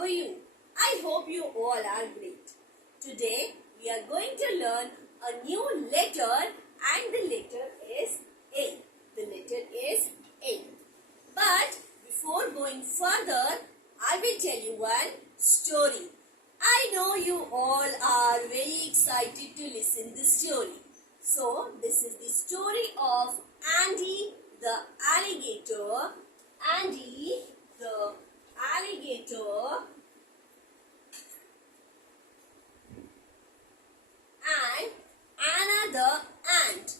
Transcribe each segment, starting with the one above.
are you? I hope you all are great. Today we are going to learn a new letter and the letter is A. The letter is A. But before going further, I will tell you one story. I know you all are very excited to listen the story. So this is the story of Andy the alligator. Andy the alligator and Anna the ant.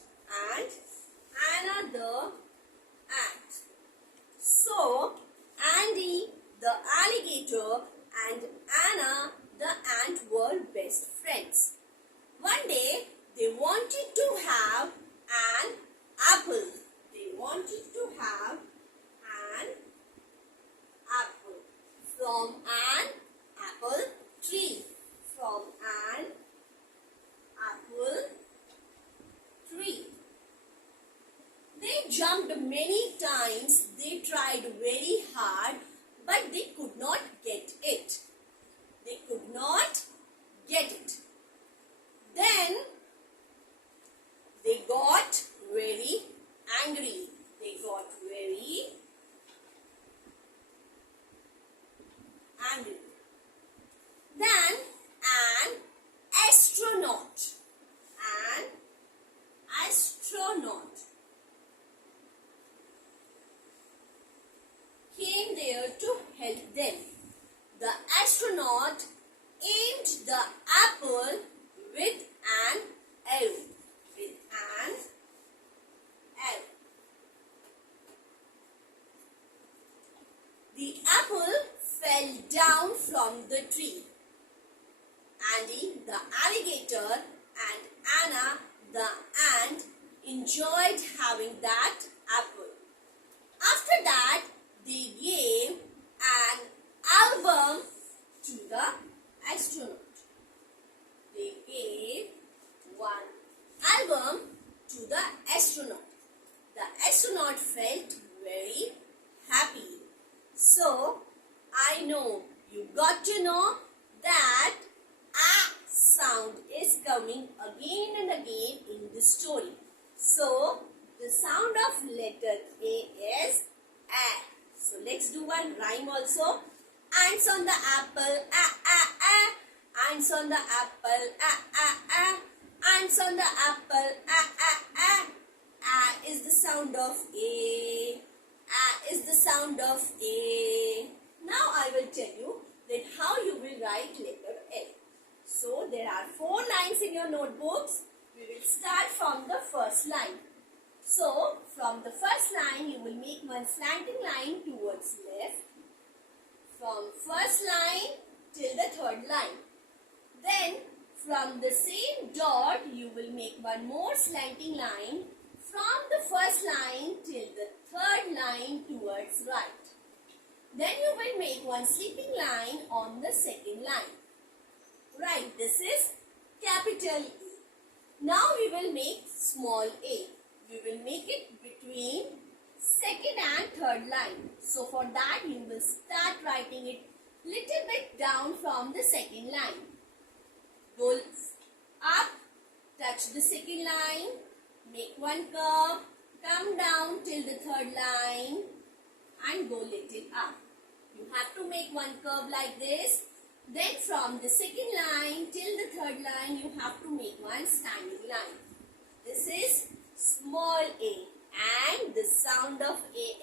So Andy the alligator and Anna the ant were best friends. One day they wanted to have an apple. They wanted to have an apple from an apple tree. From an apple tree. They jumped many times. They tried very hard, but they could not get it. They could not get it. Then they got very angry. They got very angry. Then an astronaut came there to help them. The astronaut aimed the apple with an arrow. The apple fell down from the tree. Andy the alligator and Anna the ant enjoyed having that apple. After that, they gave an album to the astronaut. They gave one album to the astronaut. The astronaut felt very happy. So, I know you got to know that a sound is coming again and again in the story. So, the sound of letter A is A. So, let's do one rhyme also. Ants on the apple, a. Ants on the apple, a. Ants on the apple, a. A is the sound of A. A is the sound of A. Now I will tell you that how you will write letter A. So there are 4 lines in your notebooks. We will start from the first line. So from the first line you will make one slanting line towards left. From first line till the third line. Then from the same dot you will make one more slanting line from the first line till the third line towards right. Then you will make one sleeping line on the second line. Right, this is capital E. Now we will make small a. We will make it between second and third line. So for that you will start writing it little bit down from the second line. Go up, touch the second line, make one curve, come down till the third line and go little up. You have to make one curve like this. Then from the second line till the third line you have to make one standing line. This is small a and the sound of A